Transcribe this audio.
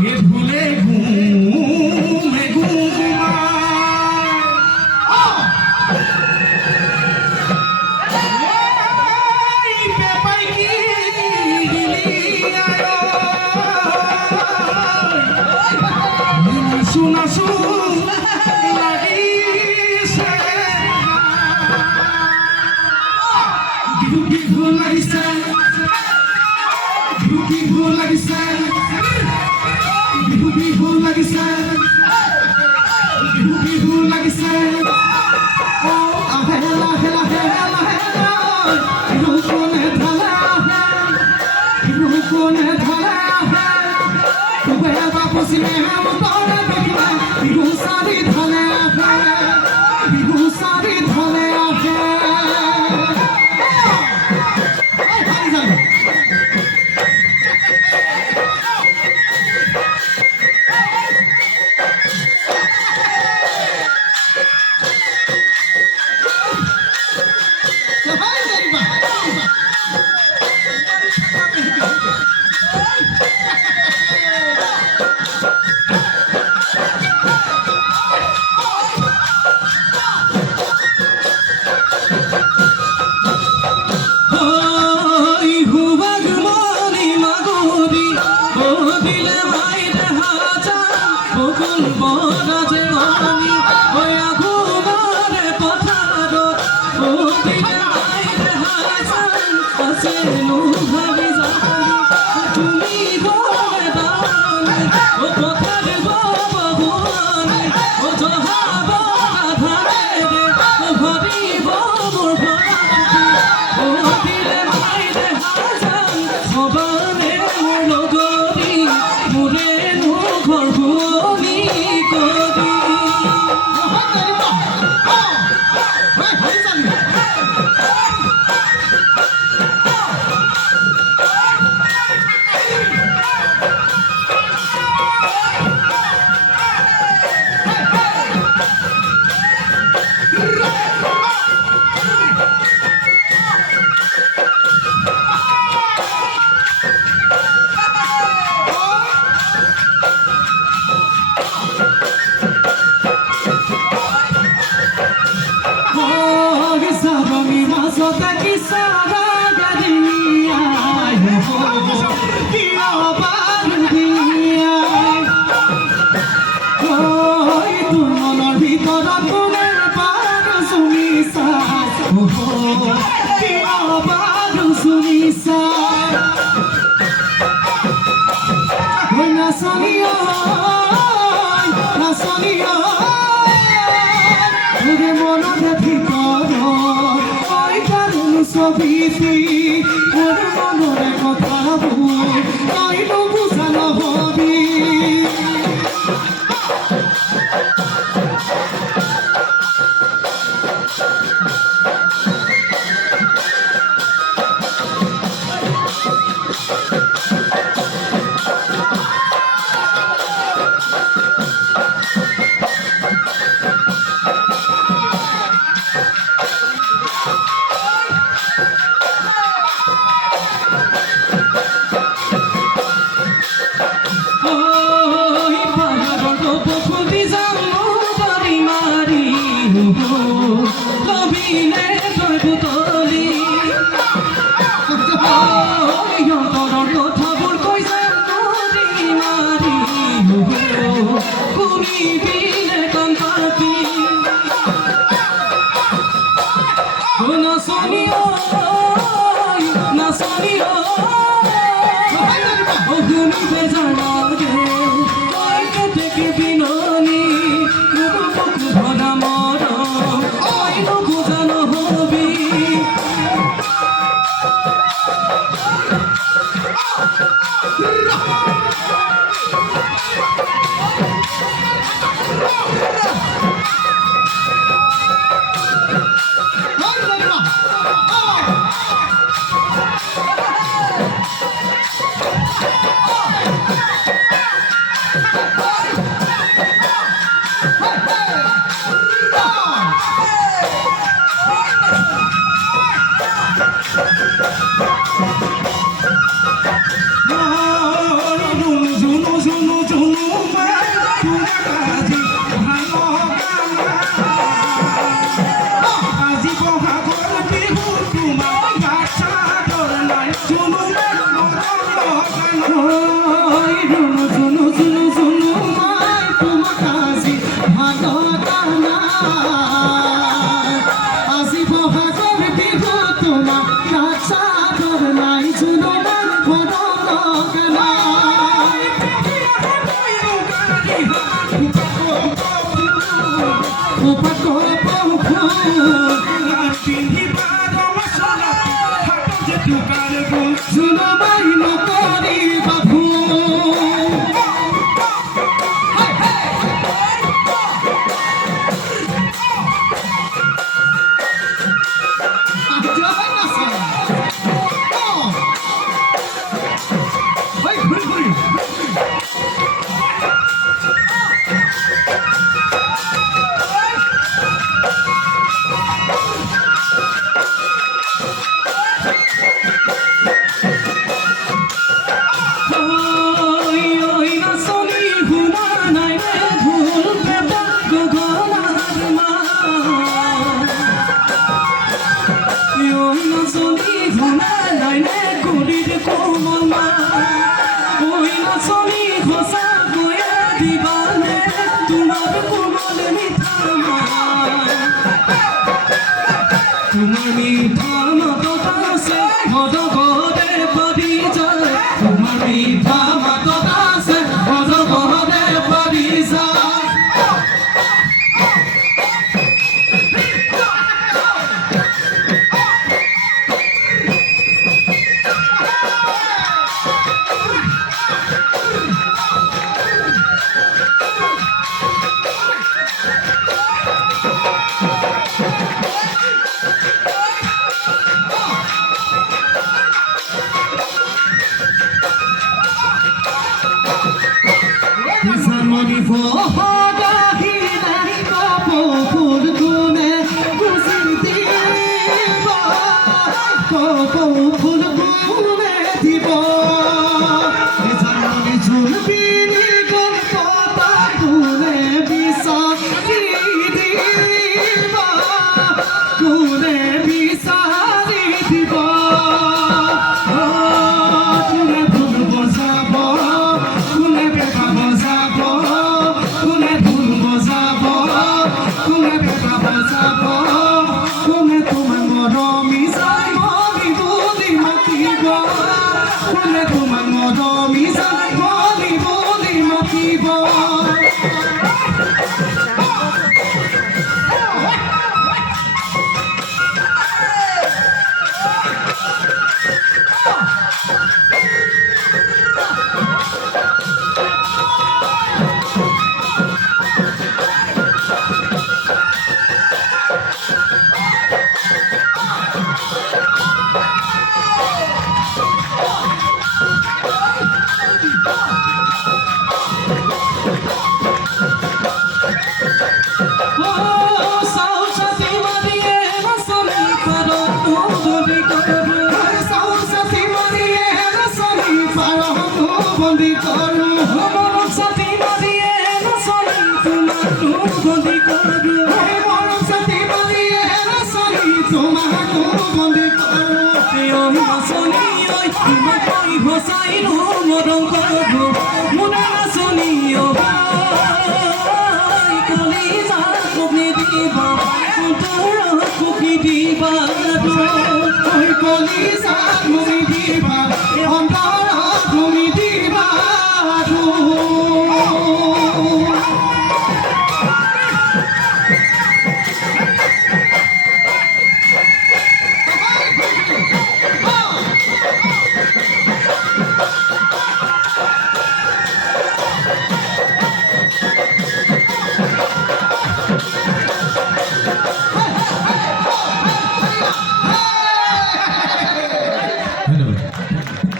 এ ভুলে ঘুমে ঘুমায় এই পেপাই কি শোনা শুন লাগিছে বিহু লাগিছে বিহু লাগিছে বিহু লাগিছে বিহু লাগিছে ও আহে লাহে লাহে লাহে বিহু কোনে ঢালে আহে বিহু কোনে ঢালে আহে তবে বাপসিনে মতরে দেখিলে বিহু সারি ঢালে আহে বিহু সারি ঢালে আহে মনের কথা বুঝানো হবি জুনু জুনু জুনু ওই রুনু ঝুনু ঝুনু ঝুনু মাই তোমার কাছে ভালো কানা আজি বহাগর বিহু তোমার কাছা ধর নাই ঝুনু মাই বড় কানা উপাকো পৌখু ঝুনু মাই নকরি বাবু তোমার মিঠা মতো আছে মদ গদে পরি যায় তোমার মিঠা মতো আছে মদ গদে পরি যায় Zamani foda hinai kapo pulgune gusindiba kapo pulgune diba zamani zulbini gopata gune bisa diba gune bisa diba gune dhul bojabo gune beka bojabo gune dhul bojabo gune beka bojabo gune তোমার মরমি যাই বলি বলি মাতিব gune তোমার মরমি যাই বলি বলি মাতিব বন্দি করু মরম সাথী মারিয়ে রসলি তোমার বন্দি করু মরম সাথী মারিয়ে রসলি তোমার বন্দি করু ওই রসলি ওই তোমার কই ভসাই রু মরম করু মুনা রসলি ও ভাই কলিজা কবি দিবা তোর কবি দিবা ওই কলিজা কবি দিবা